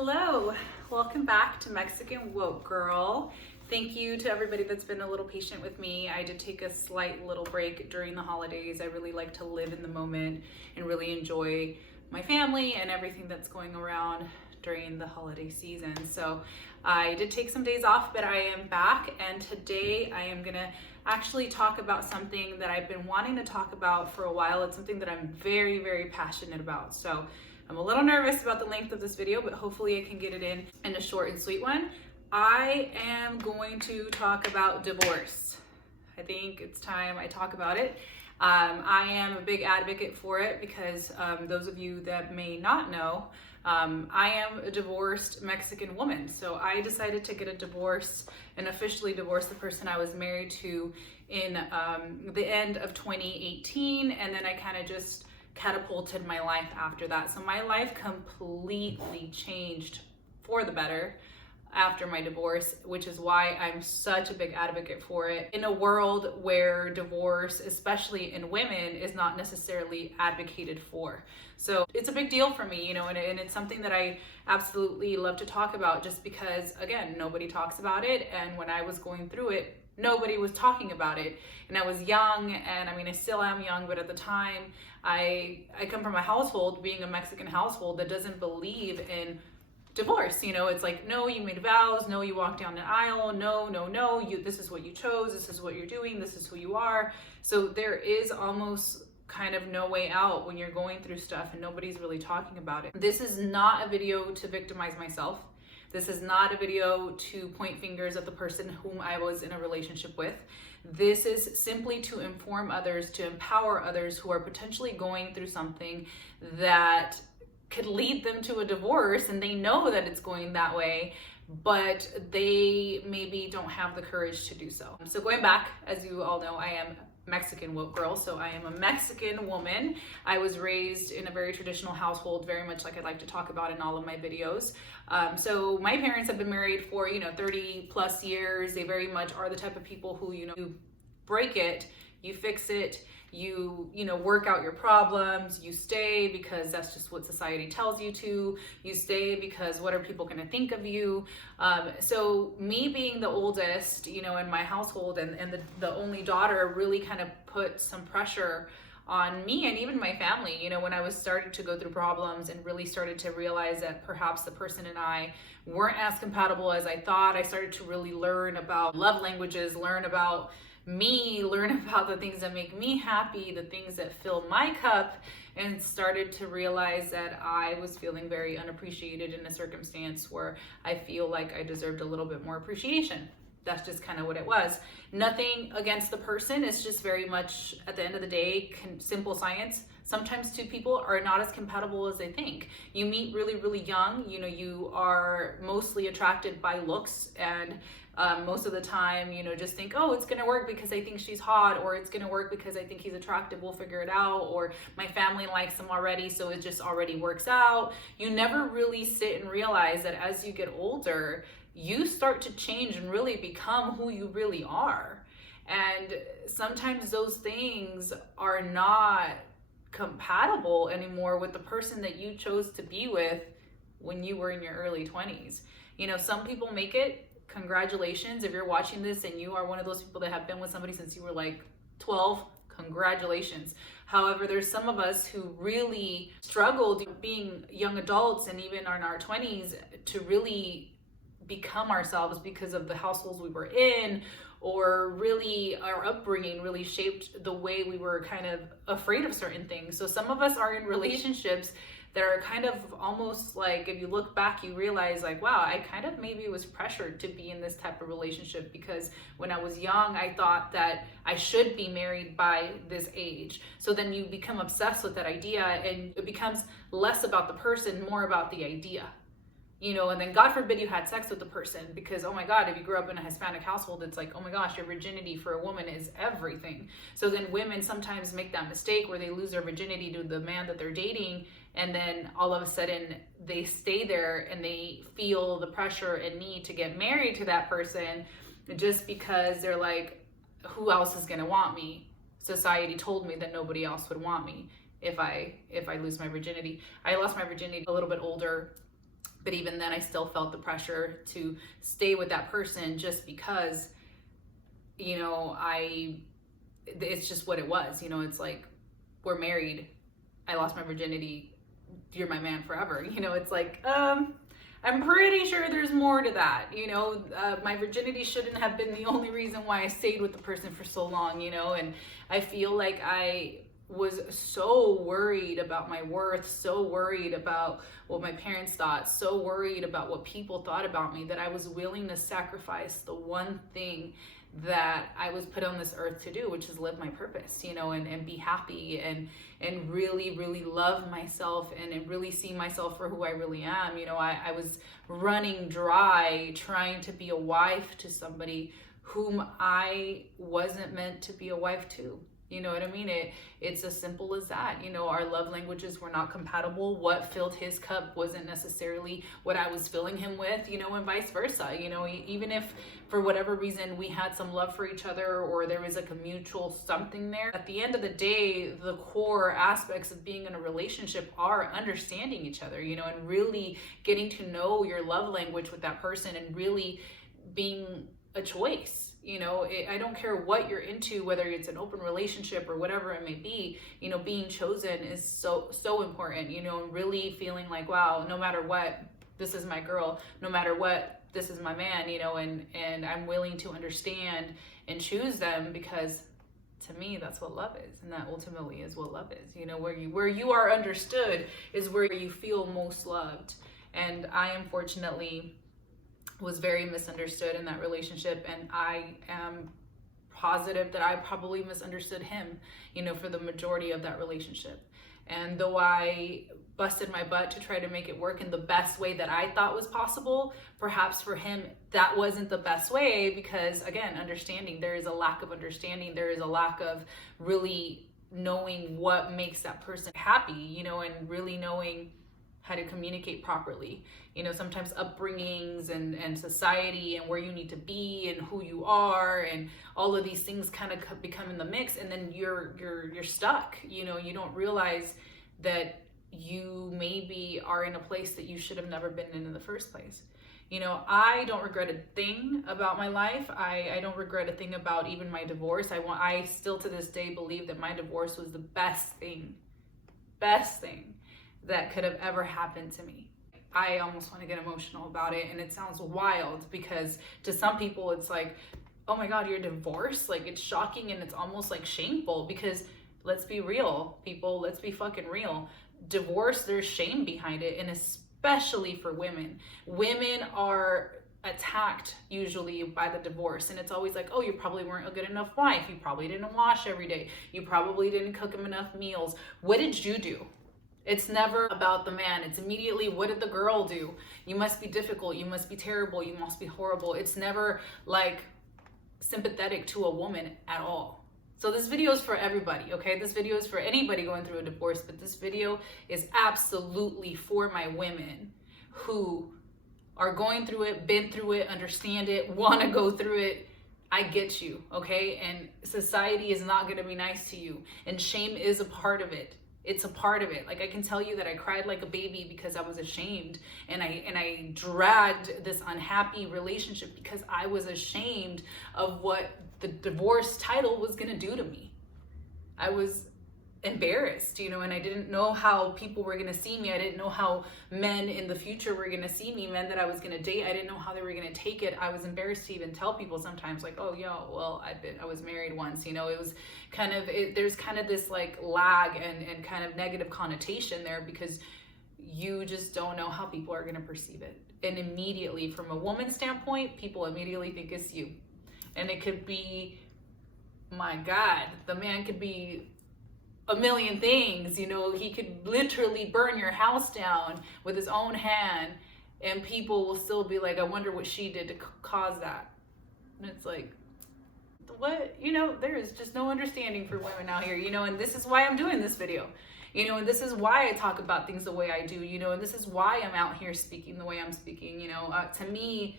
Hello, welcome back to Mexican Woke Girl. Thank you to everybody that's been a little patient with me. I did take a slight little break during the holidays. I really like to live in the moment and really enjoy my family and everything that's going around during the holiday season. So I did take some days off, but I am back, and today I am gonna actually talk about something that I've been wanting to talk about for a while. It's something that I'm very, very passionate about. So I'm a little nervous about the length of this video, but hopefully I can get it in a short and sweet one. I am going to talk about divorce. I think it's time I talk about it. I am a big advocate for it because those of you that may not know, I am a divorced Mexican woman. So I decided to get a divorce and officially divorce the person I was married to in the end of 2018, and then I kind of just catapulted my life after that. So my life completely changed for the better after my divorce, which is why I'm such a big advocate for it in a world where divorce, especially in women, is not necessarily advocated for. So it's a big deal for me, and it's something that I absolutely love to talk about, just because, again, nobody talks about it. And when I was going through it, nobody was talking about it. And I was young, and I still am young, but at the time, I come from a household, being a Mexican household, that doesn't believe in divorce. It's like, no, you made vows, no, you walked down the aisle, no, this is what you chose, this is what you're doing, this is who you are. So there is almost kind of no way out when you're going through stuff and nobody's really talking about it. This is not a video to victimize myself. This is not a video to point fingers at the person whom I was in a relationship with. This is simply to inform others, to empower others who are potentially going through something that could lead them to a divorce, and they know that it's going that way, but they maybe don't have the courage to do so. So going back, as you all know, I am Mexican woke girl, so I am a Mexican woman. I was raised in a very traditional household, very much like I like to talk about in all of my videos. So my parents have been married for 30 plus years. They very much are the type of people who you break it, you fix it, you work out your problems, you stay because that's just what society tells you to, you stay because what are people going to think of you. So me being the oldest in my household and the only daughter really kind of put some pressure on me and even my family. When I was starting to go through problems and really started to realize that perhaps the person and I weren't as compatible as I thought, I started to really learn about love languages, learn about me, learn about the things that make me happy, the things that fill my cup, and started to realize that I was feeling very unappreciated in a circumstance where I feel like I deserved a little bit more appreciation. That's just kind of what it was. Nothing against the person. It's just very much, at the end of the day, simple science. Sometimes two people are not as compatible as they think. You meet really, really young. You are mostly attracted by looks, and most of the time, just think, oh, it's gonna work because I think she's hot, or it's gonna work because I think he's attractive, we'll figure it out, or my family likes him already, so it just already works out. You never really sit and realize that as you get older, you start to change and really become who you really are. And sometimes those things are not compatible anymore with the person that you chose to be with when you were in your early 20s. Some people make it. Congratulations. If you're watching this and you are one of those people that have been with somebody since you were like 12, congratulations. However, there's some of us who really struggled being young adults and even in our 20s to really become ourselves because of the households we were in, or really our upbringing really shaped the way we were kind of afraid of certain things. So some of us are in relationships that are kind of almost like, if you look back, you realize like, wow, I kind of maybe was pressured to be in this type of relationship because when I was young, I thought that I should be married by this age. So then you become obsessed with that idea, and it becomes less about the person, more about the idea. And then God forbid you had sex with the person, because, oh my God, if you grew up in a Hispanic household, it's like, oh my gosh, your virginity for a woman is everything. So then women sometimes make that mistake where they lose their virginity to the man that they're dating, and then all of a sudden they stay there and they feel the pressure and need to get married to that person just because they're like, who else is gonna want me? Society told me that nobody else would want me if I lose my virginity. I lost my virginity a little bit older, But even then, I still felt the pressure to stay with that person just because, you know, it's just what it was. You know, it's like, we're married. I lost my virginity. You're my man forever. You know, it's like, I'm pretty sure there's more to that. You know, my virginity shouldn't have been the only reason why I stayed with the person for so long, you know, and I feel like I was so worried about my worth, so worried about what my parents thought, so worried about what people thought about me, that I was willing to sacrifice the one thing that I was put on this earth to do, which is live my purpose, you know, and be happy and really, really love myself and really see myself for who I really am. You know, I was running dry trying to be a wife to somebody whom I wasn't meant to be a wife to. You know what I mean? It's as simple as that. You know, our love languages were not compatible. What filled his cup wasn't necessarily what I was filling him with, you know, and vice versa. You know, even if for whatever reason we had some love for each other or there was like a mutual something there, at the end of the day, the core aspects of being in a relationship are understanding each other, you know, and really getting to know your love language with that person and really being a choice. You know, I don't care what you're into, whether it's an open relationship or whatever it may be, you know, being chosen is so important, you know, and really feeling like, wow, no matter what, this is my girl, no matter what, this is my man, you know, and I'm willing to understand and choose them, because to me, that's what love is. And that ultimately is what love is, you know, where you are understood is where you feel most loved. And I unfortunately was very misunderstood in that relationship, and I am positive that I probably misunderstood him, you know, for the majority of that relationship. And though I busted my butt to try to make it work in the best way that I thought was possible, perhaps for him that wasn't the best way, because again, understanding, there is a lack of understanding, there is a lack of really knowing what makes that person happy, you know, and really knowing how to communicate properly. You know, sometimes upbringings and society and where you need to be and who you are and all of these things kind of become in the mix, and then you're stuck. You know, you don't realize that you maybe are in a place that you should have never been in the first place. You know, I don't regret a thing about my life. I don't regret a thing about even my divorce. I still to this day believe that my divorce was the best thing that could have ever happened to me. I almost want to get emotional about it, and it sounds wild because to some people it's like, oh my God, you're divorced? Like, it's shocking and it's almost like shameful, because let's be real, people, let's be fucking real. Divorce, there's shame behind it, and especially for women. Women are attacked usually by the divorce, and it's always like, oh, you probably weren't a good enough wife, you probably didn't wash every day, you probably didn't cook him enough meals. What did you do? It's never about the man. It's immediately, what did the girl do? You must be difficult. You must be terrible. You must be horrible. It's never like sympathetic to a woman at all. So this video is for everybody, okay? This video is for anybody going through a divorce, but this video is absolutely for my women who are going through it, been through it, understand it, want to go through it. I get you, okay? And society is not going to be nice to you, and shame is a part of it. It's a part of it. Like, I can tell you that I cried like a baby because I was ashamed, and I dragged this unhappy relationship because I was ashamed of what the divorce title was going to do to me. I was embarrassed, you know, and I didn't know how people were going to see me. I didn't know how men in the future were going to see me, men that I was going to date. I didn't know how they were going to take it. I was embarrassed to even tell people sometimes, like, oh, yo, well, I was married once, you know. It was kind of, there's kind of this like lag and kind of negative connotation there, because you just don't know how people are going to perceive it. And immediately, from a woman's standpoint, people immediately think it's you. And it could be, my God, the man could be a million things, you know. He could literally burn your house down with his own hand, and people will still be like, I wonder what she did to cause that. And it's like, what? You know, there is just no understanding for women out here, you know. And this is why I'm doing this video, you know, and this is why I talk about things the way I do, you know, and this is why I'm out here speaking the way I'm speaking, you know. To me,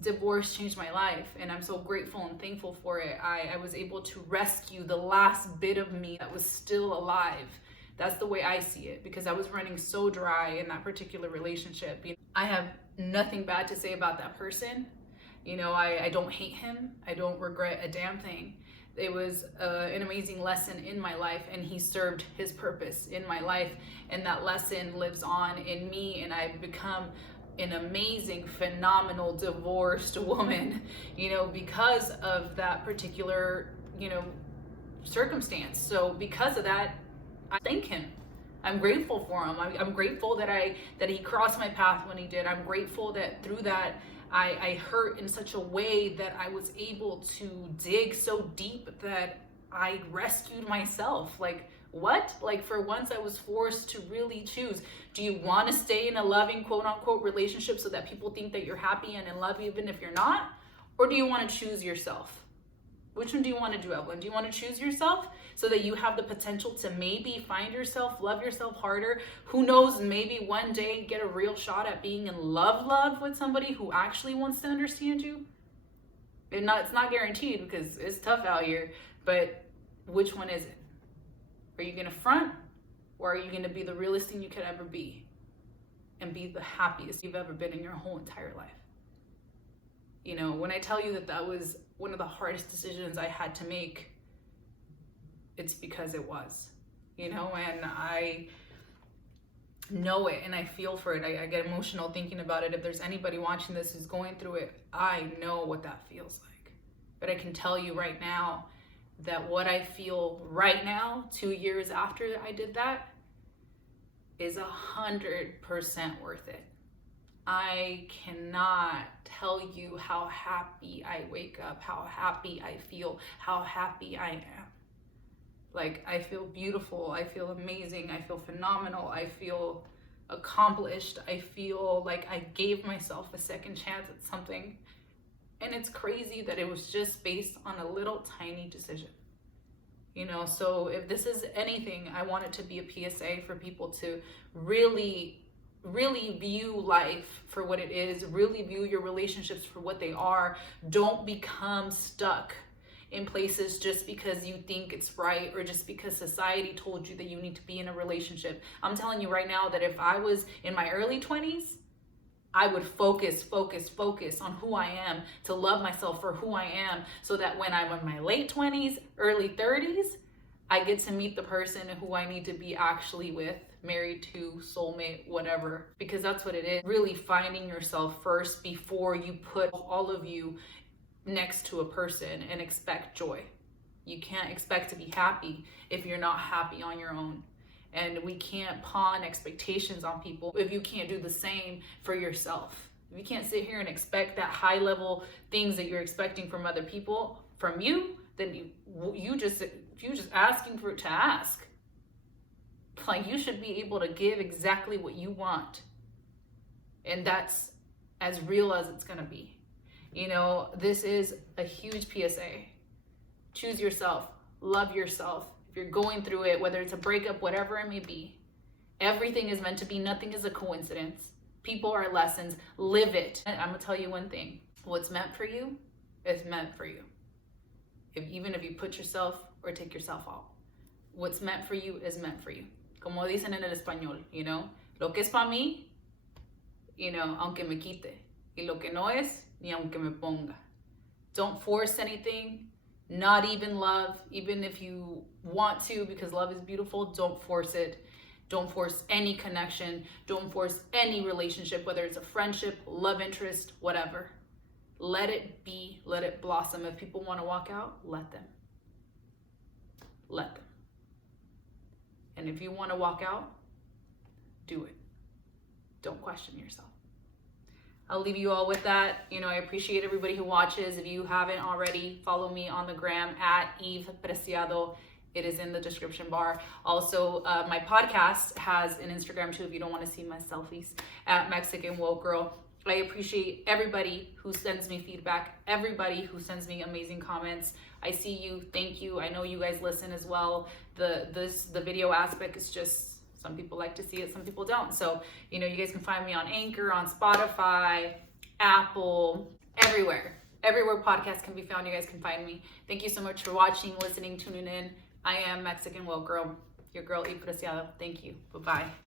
divorce changed my life, and I'm so grateful and thankful for it. I was able to rescue the last bit of me that was still alive, That's the way I see it, because I was running so dry in that particular relationship. I have nothing bad to say about that person. I don't hate him. I don't regret a damn thing. It was an amazing lesson in my life, and he served his purpose in my life, and that lesson lives on in me, and I've become an amazing, phenomenal divorced woman, because of that particular, circumstance. So because of that, I thank him. I'm grateful for him. I'm grateful that he crossed my path when he did. I'm grateful that through that I hurt in such a way that I was able to dig so deep that I rescued myself. Like, what? Like, for once I was forced to really choose. Do you want to stay in a loving, quote unquote, relationship so that people think that you're happy and in love even if you're not? Or do you want to choose yourself? Which one do you want to do, Evelyn? Do you want to choose yourself so that you have the potential to maybe find yourself, love yourself harder? Who knows, maybe one day get a real shot at being in love with somebody who actually wants to understand you? It's not guaranteed, because it's tough out here, but which one is it? Are you going to front, or are you going to be the realest thing you could ever be and be the happiest you've ever been in your whole entire life? When I tell you that was one of the hardest decisions I had to make, it's because it was, and I know it and I feel for it. I get emotional thinking about it. If there's anybody watching this who's going through it, I know what that feels like. But I can tell you right now that what I feel right now, 2 years after I did that, is 100% worth it. I cannot tell you how happy I wake up, how happy I feel, how happy I am. Like, I feel beautiful, I feel amazing, I feel phenomenal, I feel accomplished, I feel like I gave myself a second chance at something. And it's crazy that it was just based on a little tiny decision. So if this is anything, I want it to be a PSA for people to really view life for what it is, really view your relationships for what they are. Don't become stuck in places just because you think it's right, or just because society told you that you need to be in a relationship. I'm telling you right now that if I was in my early 20s, I would focus on who I am, to love myself for who I am, so that when I'm in my late 20s, early 30s, I get to meet the person who I need to be actually with, married to, soulmate, whatever, because that's what it is. Really finding yourself first before you put all of you next to a person and expect joy. You can't expect to be happy if you're not happy on your own. And we can't pawn expectations on people if you can't do the same for yourself. If you can't sit here and expect that high level things that you're expecting from other people from you, then you just asking for it to ask. Like, you should be able to give exactly what you want. And that's as real as it's gonna be. This is a huge PSA. Choose yourself, love yourself. If you're going through it, whether it's a breakup, whatever it may be, everything is meant to be. Nothing is a coincidence. People are lessons. Live it. And I'm gonna tell you one thing. What's meant for you is meant for you. Even if you put yourself or take yourself out. What's meant for you is meant for you. Como dicen en el español, lo que es para mí, aunque me quite. Y lo que no es, ni aunque me ponga. Don't force anything, not even love, even if you want to, because love is beautiful. Don't force it. Don't force any connection. Don't force any relationship, whether it's a friendship, love interest, whatever. Let it be, let it blossom. If people want to walk out, let them. Let them. And if you want to walk out, do it. Don't question yourself. I'll leave you all with that. I appreciate everybody who watches. If you haven't already, follow me on the gram at Eve Preciado. It is in the description bar. Also, my podcast has an Instagram too, if you don't want to see my selfies, at Mexican Woke Girl. I appreciate everybody who sends me feedback, everybody who sends me amazing comments. I see you. Thank you. I know you guys listen as well. The video aspect is just, some people like to see it, some people don't. So, you guys can find me on Anchor, on Spotify, Apple, everywhere. Everywhere podcasts can be found, you guys can find me. Thank you so much for watching, listening, tuning in. I am Mexican Woke Girl. Your girl, Y Preciado. Thank you. Bye-bye.